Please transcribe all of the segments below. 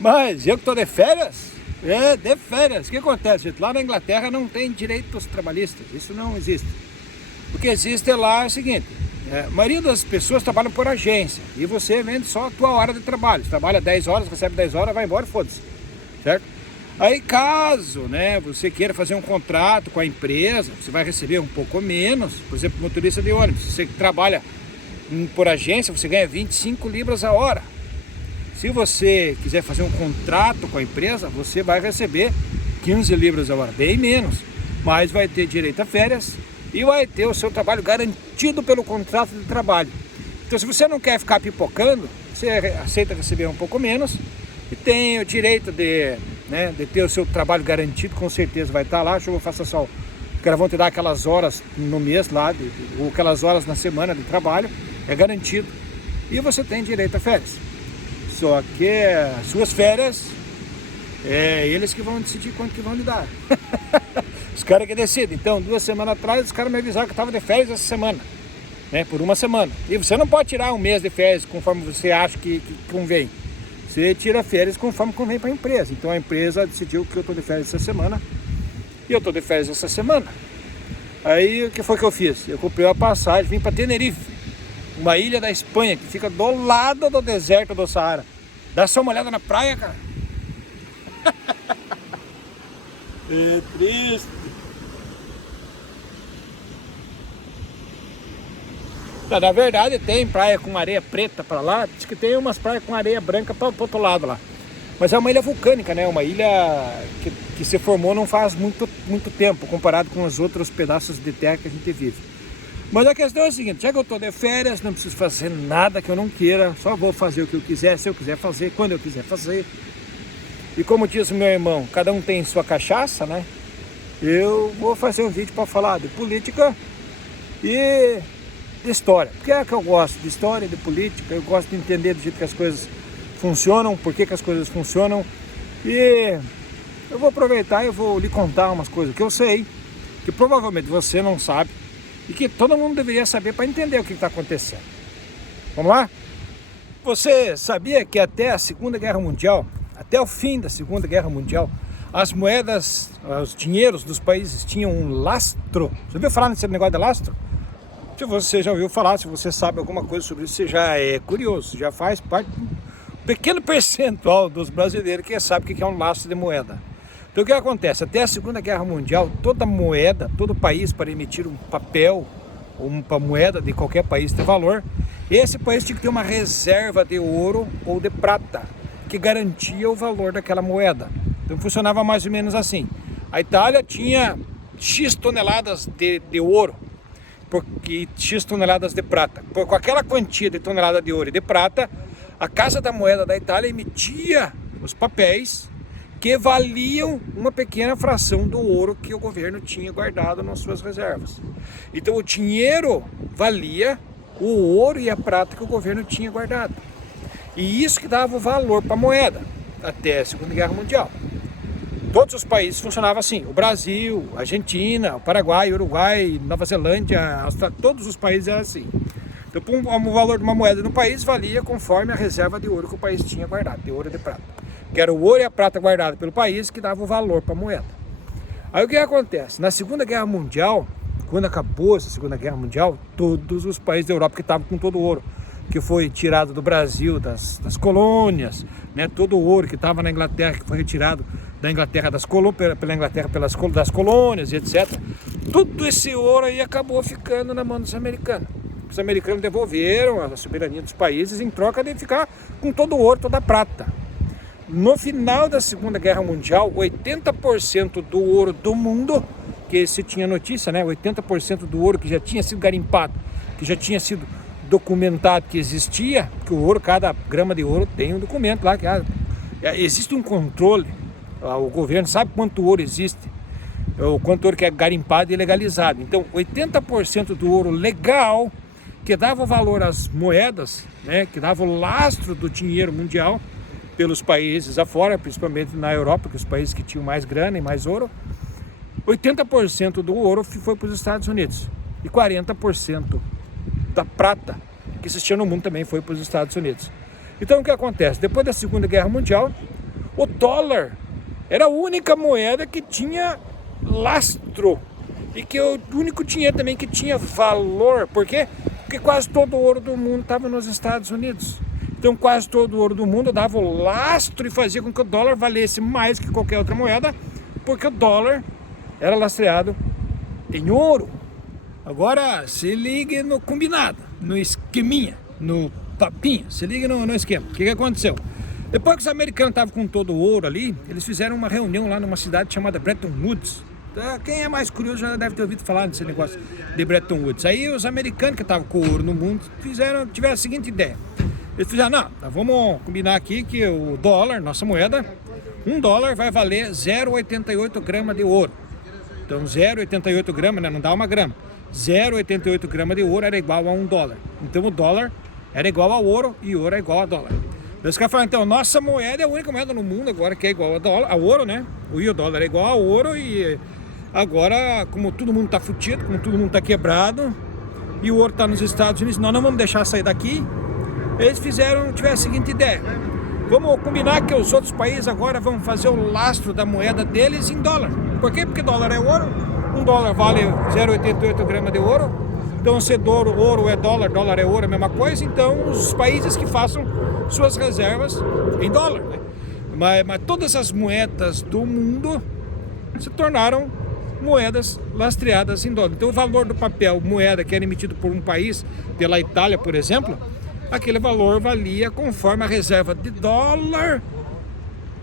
Mas eu que estou de férias, o que acontece, gente? Lá na Inglaterra não tem direitos trabalhistas, isso não existe. O que existe lá é o seguinte, a maioria das pessoas trabalham por agência e você vende só a tua hora de trabalho. Você trabalha 10 horas, recebe 10 horas, vai embora, foda-se, certo? Aí caso, né, você queira fazer um contrato com a empresa, você vai receber um pouco menos, por exemplo, motorista de ônibus, você trabalha por agência, você ganha 25 libras a hora. Se você quiser fazer um contrato com a empresa, você vai receber 15 libras a hora, bem menos, mas vai ter direito a férias e vai ter o seu trabalho garantido pelo contrato de trabalho. Então, se você não quer ficar pipocando, você aceita receber um pouco menos e tem o direito de ter o seu trabalho garantido, com certeza vai estar lá. Deixa eu fazer só, os caras vão te dar aquelas horas no mês lá, ou aquelas horas na semana de trabalho, é garantido e você tem direito a férias. Só que suas férias, eles que vão decidir quanto que vão lhe dar. Os caras que decidem. Então, 2 semanas atrás, os caras me avisaram que eu estava de férias essa semana, né, por 1 semana. E você não pode tirar um mês de férias conforme você acha que convém. Você tira férias conforme convém para a empresa. Então, a empresa decidiu que eu estou de férias essa semana e eu estou de férias essa semana. Aí, o que foi que eu fiz? Eu comprei uma passagem, vim para Tenerife, uma ilha da Espanha que fica do lado do deserto do Saara. Dá só uma olhada na praia, cara. É triste. Na verdade tem praia com areia preta para lá, diz que tem umas praias com areia branca para o outro lado lá. Mas é uma ilha vulcânica, né? Uma ilha que se formou não faz muito tempo, comparado com os outros pedaços de terra que a gente vive. Mas a questão é a seguinte, já que eu estou de férias, não preciso fazer nada que eu não queira, só vou fazer o que eu quiser, se eu quiser fazer, quando eu quiser fazer. E como diz o meu irmão, cada um tem sua cachaça, né? Eu vou fazer um vídeo para falar de política e de história. Porque é que eu gosto de história, de política, eu gosto de entender do jeito que as coisas funcionam, por que as coisas funcionam. E eu vou aproveitar e vou lhe contar umas coisas que eu sei, que provavelmente você não sabe, e que todo mundo deveria saber para entender o que está acontecendo. Vamos lá? Você sabia que até a Segunda Guerra Mundial, até o fim da Segunda Guerra Mundial, as moedas, os dinheiros dos países tinham um lastro? Você ouviu falar nesse negócio de lastro? Se você já ouviu falar, se você sabe alguma coisa sobre isso, você já é curioso, já faz parte de um pequeno percentual dos brasileiros que sabe o que é um lastro de moeda. Então o que acontece? Até a Segunda Guerra Mundial, toda moeda, todo país para emitir um papel ou uma moeda de qualquer país de valor, esse país tinha que ter uma reserva de ouro ou de prata que garantia o valor daquela moeda. Então funcionava mais ou menos assim. A Itália tinha X toneladas de ouro e X toneladas de prata. Com aquela quantia de tonelada de ouro e de prata, a Casa da Moeda da Itália emitia os papéis que valiam uma pequena fração do ouro que o governo tinha guardado nas suas reservas. Então o dinheiro valia o ouro e a prata que o governo tinha guardado. E isso que dava o valor para a moeda, até a Segunda Guerra Mundial. Todos os países funcionavam assim, o Brasil, a Argentina, o Paraguai, o Uruguai, Nova Zelândia, todos os países eram assim. Então o valor de uma moeda no país valia conforme a reserva de ouro que o país tinha guardado, de ouro e de prata. Que era o ouro e a prata guardado pelo país que dava o valor para a moeda. Aí o que acontece? Na Segunda Guerra Mundial, quando acabou essa Segunda Guerra Mundial, todos os países da Europa que estavam com todo o ouro que foi tirado do Brasil, das colônias, né, todo o ouro que estava na Inglaterra, que foi retirado da Inglaterra, pela Inglaterra, das colônias e etc. Tudo esse ouro aí acabou ficando na mão dos americanos. Os americanos devolveram a soberania dos países em troca de ficar com todo o ouro, toda a prata. No final da Segunda Guerra Mundial, 80% do ouro do mundo, que se tinha notícia, né? 80% do ouro que já tinha sido garimpado, que já tinha sido documentado que existia, que o ouro, cada grama de ouro tem um documento lá, que existe um controle, o governo sabe quanto ouro existe, o quanto ouro que é garimpado e legalizado. Então, 80% do ouro legal, que dava valor às moedas, né? Que dava o lastro do dinheiro mundial, pelos países afora, principalmente na Europa, que os países que tinham mais grana e mais ouro, 80% do ouro foi para os Estados Unidos e 40% da prata que existia no mundo também foi para os Estados Unidos. Então o que acontece? Depois da Segunda Guerra Mundial, O dólar era a única moeda que tinha lastro e que o único dinheiro também que tinha valor. Por quê? Porque quase todo o ouro do mundo estava nos Estados Unidos. Então quase todo o ouro do mundo dava o lastro e fazia com que o dólar valesse mais que qualquer outra moeda, porque o dólar era lastreado em ouro. Agora se ligue no combinado, no esqueminha, no papinho, se ligue no esquema. O que aconteceu? Depois que os americanos estavam com todo o ouro ali, eles fizeram uma reunião lá numa cidade chamada Bretton Woods. Quem é mais curioso já deve ter ouvido falar desse negócio de Bretton Woods. Aí os americanos que estavam com o ouro no mundo tiveram a seguinte ideia. Eles fizeram, não, vamos combinar aqui que o dólar, nossa moeda, $1 vai valer 0,88 gramas de ouro. Então 0,88 gramas, né, não dá uma grama. 0,88 gramas de ouro era igual a $1. Então o dólar era igual ao ouro e o ouro é igual a dólar. Os caras falaram, então, nossa moeda é a única moeda no mundo agora que é igual a ouro, né? O dólar é igual a ouro e agora, como todo mundo tá fudido, como todo mundo tá quebrado e o ouro tá nos Estados Unidos, nós não vamos deixar sair daqui. Eles tiveram a seguinte ideia. Vamos combinar que os outros países agora vão fazer o lastro da moeda deles em dólar. Por quê? Porque dólar é ouro. $1 vale 0,88 gramas de ouro. Então, se ouro é dólar, dólar é ouro, é a mesma coisa. Então, os países que façam suas reservas em dólar, né? Mas todas as moedas do mundo se tornaram moedas lastreadas em dólar. Então, o valor do papel moeda que era emitido por um país, pela Itália, por exemplo, aquele valor valia conforme a reserva de dólar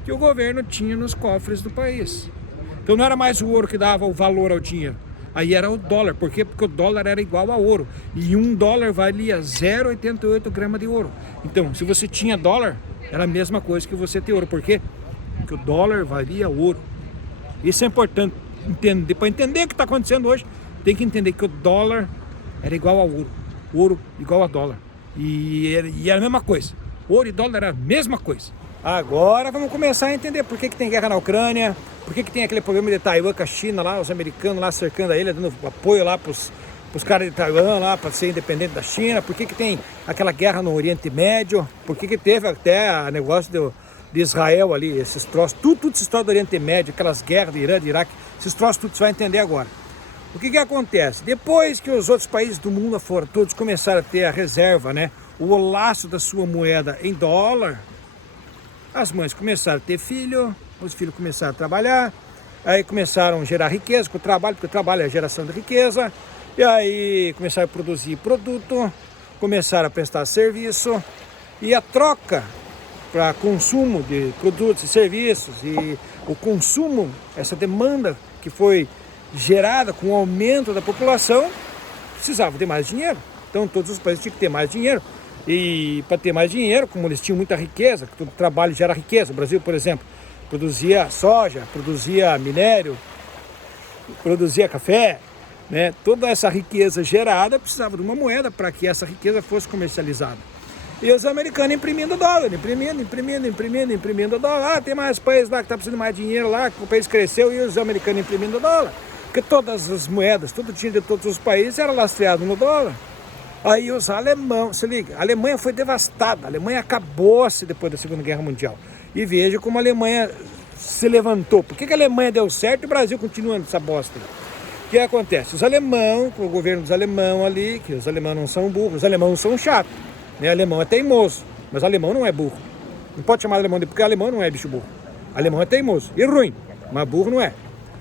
que o governo tinha nos cofres do país. Então, não era mais o ouro que dava o valor ao dinheiro. Aí era o dólar. Por quê? Porque o dólar era igual a ouro. E $1 valia 0,88 gramas de ouro. Então, se você tinha dólar, era a mesma coisa que você ter ouro. Por quê? Porque o dólar valia ouro. Isso é importante entender. Para entender o que está acontecendo hoje, tem que entender que o dólar era igual a ouro. Ouro igual a dólar. E era a mesma coisa. Ouro e dólar era a mesma coisa. Agora vamos começar a entender por que tem guerra na Ucrânia, por que tem aquele problema de Taiwan com a China lá, os americanos lá cercando a ilha, dando apoio lá para os caras de Taiwan lá, para ser independente da China, por que tem aquela guerra no Oriente Médio, por que teve até negócio de Israel ali, esses troços, tudo essa história do Oriente Médio, aquelas guerras de Irã, de Iraque, esses troços tudo você vai entender agora. O que acontece? Depois que os outros países do mundo afora todos começaram a ter a reserva, né, o laço da sua moeda em dólar, as mães começaram a ter filho, os filhos começaram a trabalhar, aí começaram a gerar riqueza com o trabalho, porque o trabalho é a geração de riqueza, e aí começaram a produzir produto, começaram a prestar serviço, e a troca para consumo de produtos e serviços, e o consumo, essa demanda que foi gerada com o aumento da população, precisava de mais dinheiro. Então todos os países tinham que ter mais dinheiro. E para ter mais dinheiro, como eles tinham muita riqueza, que todo trabalho gera riqueza. O Brasil, por exemplo, produzia soja, produzia minério, produzia café, né? Toda essa riqueza gerada precisava de uma moeda para que essa riqueza fosse comercializada. E os americanos imprimindo dólar, imprimindo dólar. Ah, tem mais países lá que estão precisando de mais dinheiro lá, que o país cresceu e os americanos imprimindo dólar. Porque todas as moedas, todo o dinheiro de todos os países era lastreado no dólar. Aí os alemães, se liga, a Alemanha foi devastada, a Alemanha acabou-se depois da Segunda Guerra Mundial. E veja como a Alemanha se levantou. Por que a Alemanha deu certo e o Brasil continua nessa bosta? O que acontece? Os alemães, o governo dos alemães ali, que os alemães não são burros, os alemães não são chatos, né? O alemão é teimoso, mas o alemão não é burro. Não pode chamar alemão de porque o alemão não é bicho burro. O alemão é teimoso e ruim, mas burro não é.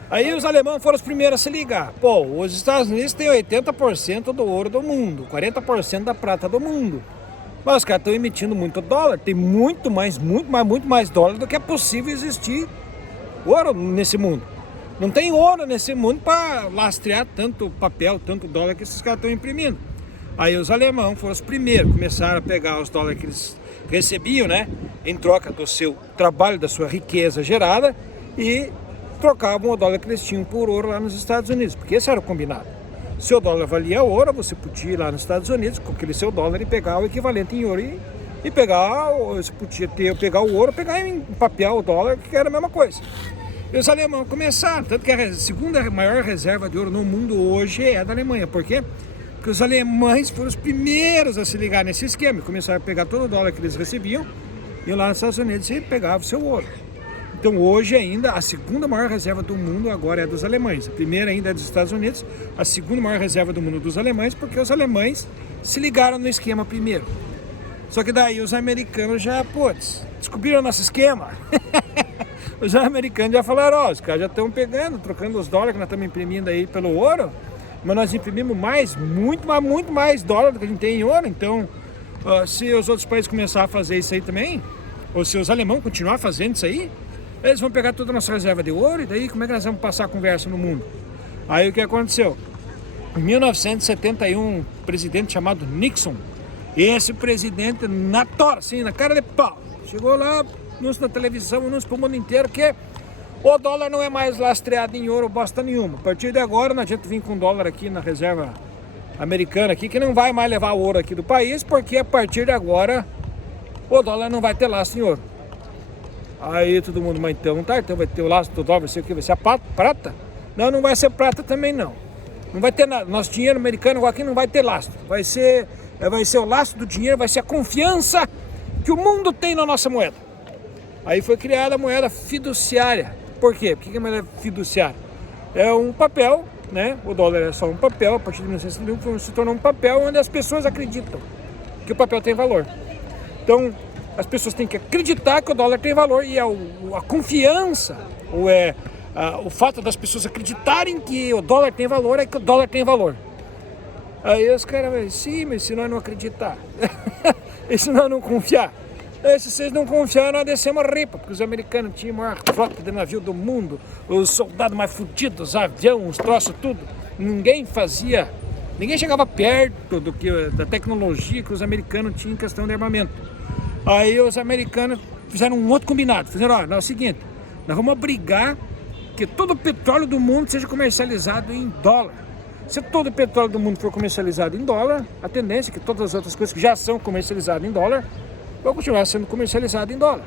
Aí os alemães foram os primeiros a se ligar. Pô, os Estados Unidos têm 80% do ouro do mundo, 40% da prata do mundo. Mas os caras estão emitindo muito dólar, tem muito mais dólar do que é possível existir ouro nesse mundo. Não tem ouro nesse mundo para lastrear tanto papel, tanto dólar que esses caras estão imprimindo. Aí os alemães foram os primeiros, começaram a pegar os dólares que eles recebiam, né, em troca do seu trabalho, da sua riqueza gerada, e trocavam o dólar que eles tinham por ouro lá nos Estados Unidos, porque esse era o combinado. Se o dólar valia ouro, você podia ir lá nos Estados Unidos com aquele seu dólar e pegar o equivalente em ouro e pegar, você podia pegar o ouro, pegar em papel o dólar, que era a mesma coisa. E os alemães começaram, tanto que a segunda maior reserva de ouro no mundo hoje é da Alemanha. Por quê? Porque os alemães foram os primeiros a se ligar nesse esquema, começaram a pegar todo o dólar que eles recebiam, iam lá nos Estados Unidos e pegavam o seu ouro. Então hoje ainda a segunda maior reserva do mundo agora é dos alemães. A primeira ainda é dos Estados Unidos, a segunda maior reserva do mundo dos alemães, porque os alemães se ligaram no esquema primeiro. Só que daí os americanos já, descobriram nosso esquema. Os americanos já falaram, os caras já estão pegando, trocando os dólares que nós estamos imprimindo aí pelo ouro, mas nós imprimimos muito mais dólar do que a gente tem em ouro. Então, se os outros países começarem a fazer isso aí também, ou se os alemães continuarem fazendo isso aí, eles vão pegar toda a nossa reserva de ouro, e daí como é que nós vamos passar a conversa no mundo? Aí o que aconteceu? Em 1971, um presidente chamado Nixon, esse presidente na tora, assim, na cara de pau, chegou lá, anúncio na televisão, anúncio para o mundo inteiro que o dólar não é mais lastreado em ouro, bosta nenhuma. A partir de agora, não adianta vir com dólar aqui na reserva americana, aqui, que não vai mais levar o ouro aqui do país, porque a partir de agora o dólar não vai ter lastro em ouro. Aí todo mundo, mas então vai ter o lastro do dólar, vai ser o quê? Vai ser a prata? Não, não vai ser prata também não. Não vai ter nada. Nosso dinheiro americano aqui não vai ter lastro. Vai ser o lastro do dinheiro, vai ser a confiança que o mundo tem na nossa moeda. Aí foi criada a moeda fiduciária. Por quê? Por que a moeda fiduciária? É um papel, né? O dólar é só um papel, a partir de 1971 se tornou um papel onde as pessoas acreditam que o papel tem valor. Então, as pessoas têm que acreditar que o dólar tem valor, e a confiança, o fato das pessoas acreditarem que o dólar tem valor, é que o dólar tem valor. Aí os caras vão, sim, mas se nós não acreditar, e se nós não confiar? Se vocês não confiarem, nós descemos a ripa, porque os americanos tinham a maior frota de navio do mundo, os soldados mais fodidos, aviões, os troços, tudo. Ninguém chegava perto da tecnologia que os americanos tinham em questão de armamento. Aí os americanos fizeram um outro combinado, é o seguinte, nós vamos obrigar que todo o petróleo do mundo seja comercializado em dólar. Se todo o petróleo do mundo for comercializado em dólar, a tendência é que todas as outras coisas que já são comercializadas em dólar vão continuar sendo comercializadas em dólar.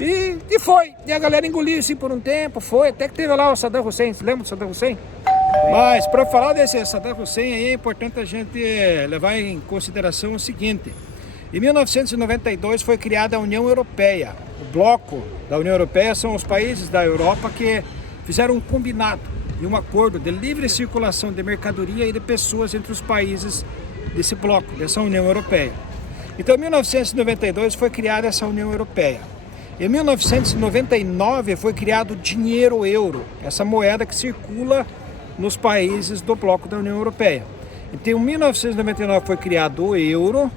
E foi. E a galera engoliu assim por um tempo, foi. Até que teve lá o Saddam Hussein. Você lembra do Saddam Hussein? Mas para falar desse Saddam Hussein aí, é importante a gente levar em consideração o seguinte. Em 1992 foi criada a União Europeia. O bloco da União Europeia são os países da Europa que fizeram um combinado e um acordo de livre circulação de mercadoria e de pessoas entre os países desse bloco, dessa União Europeia. Então, em 1992 foi criada essa União Europeia. Em 1999 foi criado o dinheiro euro, essa moeda que circula nos países do bloco da União Europeia. Então, em 1999 foi criado o euro,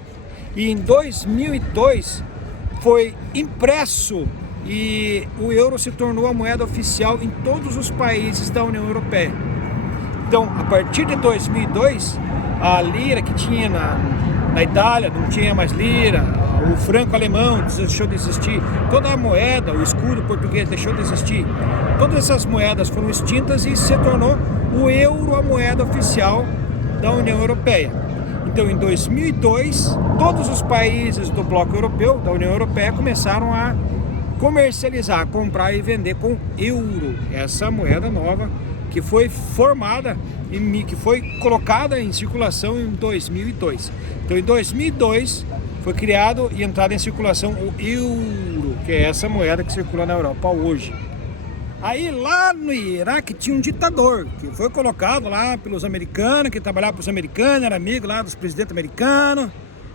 e em 2002 foi impresso e o euro se tornou a moeda oficial em todos os países da União Europeia. Então, a partir de 2002, a lira que tinha na Itália não tinha mais lira, o franco alemão deixou de existir, toda a moeda, o escudo português deixou de existir. Todas essas moedas foram extintas e se tornou o euro a moeda oficial da União Europeia. Então, em 2002, todos os países do bloco europeu, da União Europeia, começaram a comercializar, comprar e vender com euro, essa moeda nova que foi formada e que foi colocada em circulação em 2002. Então, em 2002 foi criado e entrado em circulação o euro, que é essa moeda que circula na Europa hoje. Aí lá no Iraque tinha um ditador que foi colocado lá pelos americanos, que trabalhava para os americanos, era amigo lá dos presidentes americanos.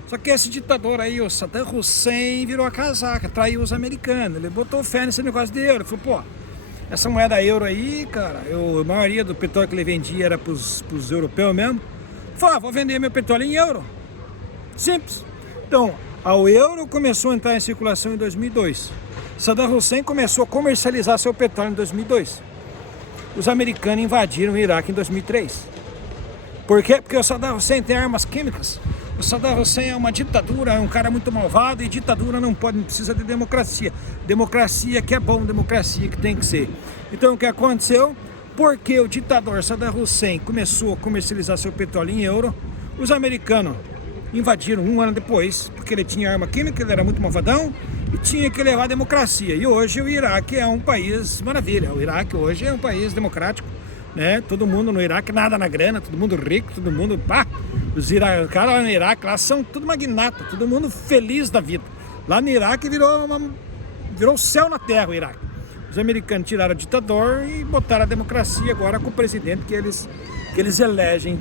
Só que esse ditador aí, o Saddam Hussein, virou a casaca, traiu os americanos. Ele botou fé nesse negócio de euro. Ele falou, essa moeda euro aí, cara, a maioria do petróleo que ele vendia era para os europeus mesmo. Ele falou, vou vender meu petróleo em euro. Simples. Então, o euro começou a entrar em circulação em 2002. Saddam Hussein começou a comercializar seu petróleo em 2002. Os americanos invadiram o Iraque em 2003. Por quê? Porque o Saddam Hussein tem armas químicas. O Saddam Hussein é uma ditadura, é um cara muito malvado, e ditadura não precisa de democracia. Democracia que é bom, democracia que tem que ser. Então o que aconteceu? Porque o ditador Saddam Hussein começou a comercializar seu petróleo em euro, os americanos invadiram um ano depois, porque ele tinha arma química, ele era muito malvadão e tinha que levar a democracia. E hoje o Iraque é um país maravilha. O Iraque hoje é um país democrático, né? Todo mundo no Iraque nada na grana, todo mundo rico, todo mundo os caras lá no Iraque lá são tudo magnata, todo mundo feliz da vida. Lá no Iraque virou o céu na terra o Iraque. Os americanos tiraram o ditador e botaram a democracia agora com o presidente que eles elegem,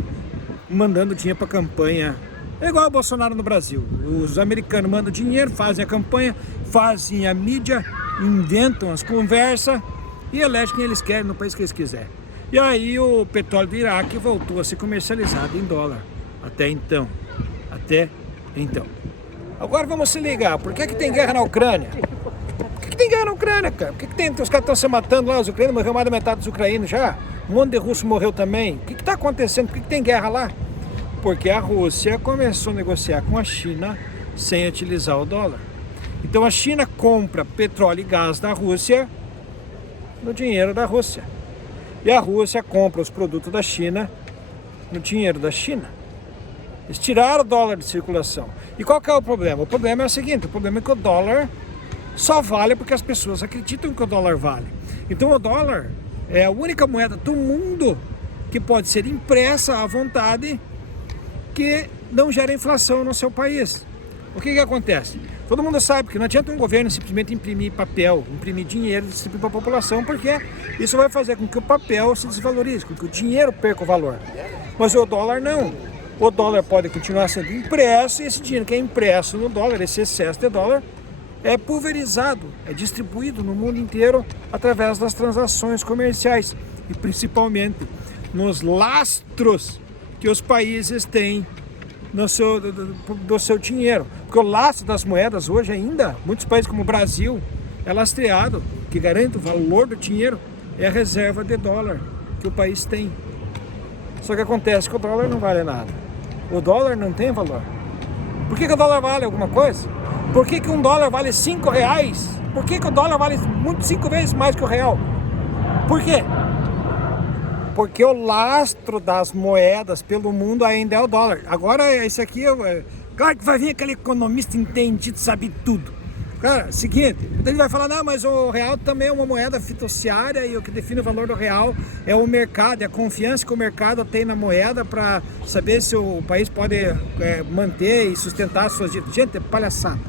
mandando dinheiro para campanha. É igual o Bolsonaro no Brasil. Os americanos mandam dinheiro, fazem a campanha, fazem a mídia, inventam as conversas e elegem quem eles querem no país que eles quiserem. E aí o petróleo do Iraque voltou a ser comercializado em dólar. Até então. Agora vamos se ligar. Por que tem guerra na Ucrânia? Por que tem guerra na Ucrânia, cara? Por que os caras estão se matando lá? Os ucranianos morreram mais da metade dos ucranianos já. Um monte de russo morreu também. O que está acontecendo? Por que tem guerra lá? Porque a Rússia começou a negociar com a China sem utilizar o dólar. Então a China compra petróleo e gás da Rússia no dinheiro da Rússia. E a Rússia compra os produtos da China no dinheiro da China. Eles tiraram o dólar de circulação. E qual que é o problema? O problema é o seguinte, o problema é que o dólar só vale porque as pessoas acreditam que o dólar vale. Então o dólar é a única moeda do mundo que pode ser impressa à vontade que não gera inflação no seu país. O que acontece? Todo mundo sabe que não adianta um governo simplesmente imprimir papel, imprimir dinheiro e distribuir para a população, porque isso vai fazer com que o papel se desvalorize, com que o dinheiro perca o valor. Mas o dólar não. O dólar pode continuar sendo impresso e esse dinheiro que é impresso no dólar, esse excesso de dólar, é pulverizado, é distribuído no mundo inteiro através das transações comerciais e principalmente nos lastros que os países têm do seu dinheiro. Porque o lastro das moedas hoje ainda, muitos países como o Brasil, é lastreado, que garante o valor do dinheiro, é a reserva de dólar que o país tem. Só que acontece que o dólar não vale nada. O dólar não tem valor. Por que o dólar vale alguma coisa? Por que um dólar vale 5 reais? Por que o dólar vale 5 vezes mais que o real? Por quê? Porque o lastro das moedas pelo mundo ainda é o dólar. Agora, esse aqui, claro que vai vir aquele economista entendido, sabe tudo. Cara, seguinte, ele vai falar, não, mas o real também é uma moeda fiduciária e o que define o valor do real é o mercado, é a confiança que o mercado tem na moeda para saber se o país pode manter e sustentar suas dívidas. Gente, é palhaçada.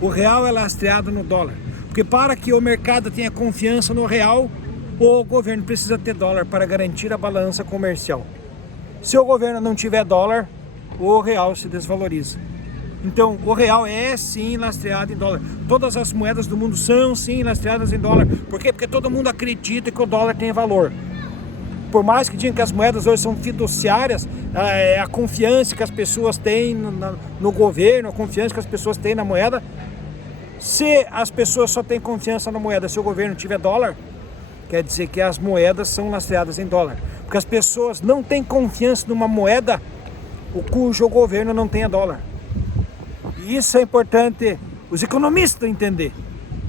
O real é lastreado no dólar, porque para que o mercado tenha confiança no real, o governo precisa ter dólar para garantir a balança comercial. Se o governo não tiver dólar, o real se desvaloriza. Então, o real é sim lastreado em dólar. Todas as moedas do mundo são sim lastreadas em dólar. Por quê? Porque todo mundo acredita que o dólar tem valor. Por mais que digam que as moedas hoje são fiduciárias, a confiança que as pessoas têm no governo, a confiança que as pessoas têm na moeda, se as pessoas só têm confiança na moeda, se o governo tiver dólar, quer dizer que as moedas são lastreadas em dólar. Porque as pessoas não têm confiança numa moeda cujo governo não tenha dólar. E isso é importante os economistas entender.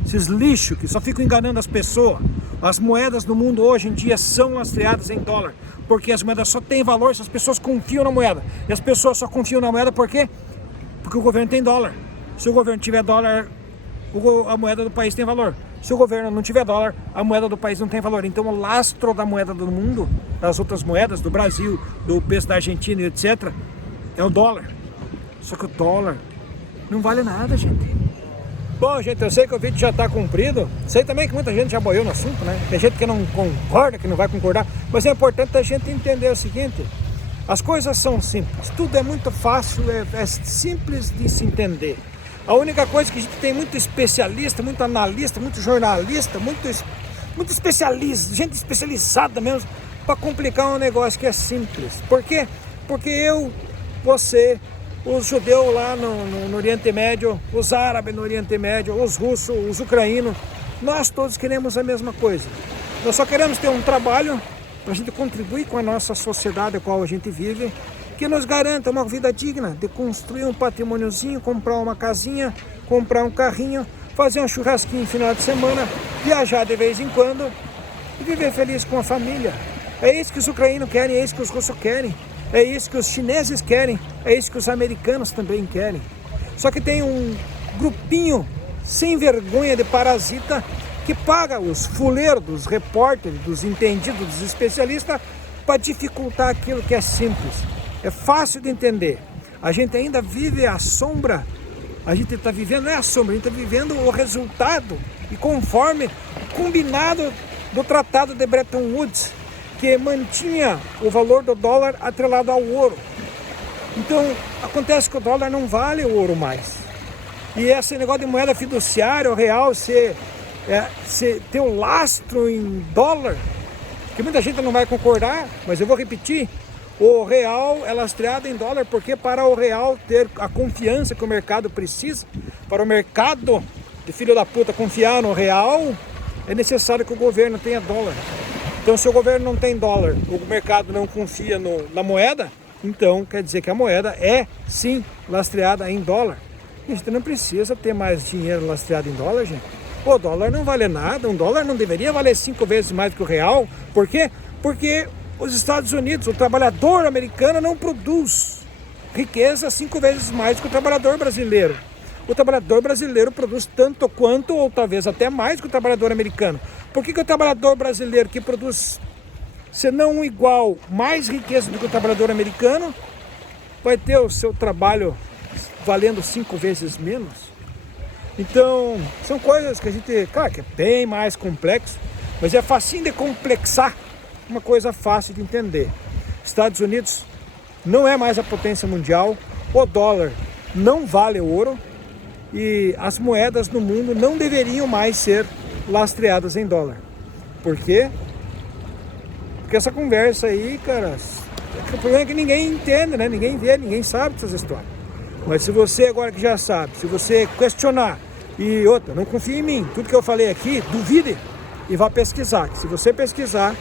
Esses lixos que só ficam enganando as pessoas. As moedas no mundo hoje em dia são lastreadas em dólar. Porque as moedas só têm valor se as pessoas confiam na moeda. E as pessoas só confiam na moeda por quê? Porque o governo tem dólar. Se o governo tiver dólar, a moeda do país tem valor. Se o governo não tiver dólar, a moeda do país não tem valor. Então o lastro da moeda do mundo, das outras moedas, do Brasil, do peso da Argentina, etc., é o dólar. Só que o dólar não vale nada, gente. Bom, gente, eu sei que o vídeo já está cumprido. Sei também que muita gente já boiou no assunto, né? Tem gente que não concorda, que não vai concordar. Mas é importante a gente entender o seguinte. As coisas são simples. Tudo é muito fácil, é simples de se entender. A única coisa que a gente tem muito especialista, muito analista, muito jornalista, muito especialista, gente especializada mesmo, para complicar um negócio que é simples. Por quê? Porque eu, você, os judeus lá no Oriente Médio, os árabes no Oriente Médio, os russos, os ucranianos, nós todos queremos a mesma coisa. Nós só queremos ter um trabalho para a gente contribuir com a nossa sociedade a qual a gente vive, que nos garanta uma vida digna, de construir um patrimôniozinho, comprar uma casinha, comprar um carrinho, fazer um churrasquinho no final de semana, viajar de vez em quando e viver feliz com a família. É isso que os ucranianos querem, é isso que os russos querem. É isso que os chineses querem, é isso que os americanos também querem. Só que tem um grupinho sem vergonha de parasita que paga os fuleiros, dos repórteres, dos entendidos, dos especialistas para dificultar aquilo que é simples. É fácil de entender. A gente ainda vive a sombra, a gente está vivendo, não é a sombra, a gente está vivendo o resultado e conforme o combinado do Tratado de Bretton Woods, que mantinha o valor do dólar atrelado ao ouro. Então, acontece que o dólar não vale o ouro mais. E esse negócio de moeda fiduciária, o real, ter o lastro em dólar, que muita gente não vai concordar, mas eu vou repetir, o real é lastreado em dólar porque para o real ter a confiança que o mercado precisa, para o mercado de filho da puta confiar no real, é necessário que o governo tenha dólar. Então, se o governo não tem dólar, o mercado não confia na moeda, então quer dizer que a moeda é sim lastreada em dólar. A gente não precisa ter mais dinheiro lastreado em dólar, gente. O dólar não vale nada, um dólar não deveria valer 5 vezes mais que o real. Por quê? Porque os Estados Unidos, o trabalhador americano não produz riqueza 5 vezes mais que o trabalhador brasileiro. O trabalhador brasileiro produz tanto quanto, ou talvez até mais que o trabalhador americano. Por que o trabalhador brasileiro que produz, se não igual, mais riqueza do que o trabalhador americano, vai ter o seu trabalho valendo 5 vezes menos? Então, são coisas que a gente, claro que é bem mais complexo, mas é facinho de complexar, uma coisa fácil de entender. Estados Unidos não é mais a potência mundial, o dólar não vale ouro e as moedas no mundo não deveriam mais ser lastreadas em dólar. Por quê? Porque essa conversa aí, cara, o problema é que ninguém entende, né? Ninguém vê, ninguém sabe dessas histórias. Mas se você agora que já sabe, se você questionar e outra, não confie em mim, tudo que eu falei aqui, duvide e vá pesquisar. Se você pesquisar,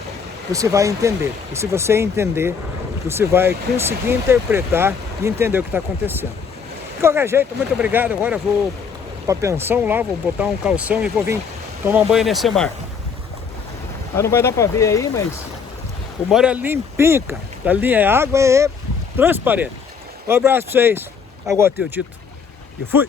você vai entender. E se você entender, você vai conseguir interpretar e entender o que está acontecendo. De qualquer jeito, muito obrigado. Agora eu vou para a pensão lá, vou botar um calção e vou vir tomar um banho nesse mar. Não vai dar para ver aí, mas o mar é limpinho, cara. A água é transparente. Um abraço para vocês. Agora, teu Tito. Eu fui.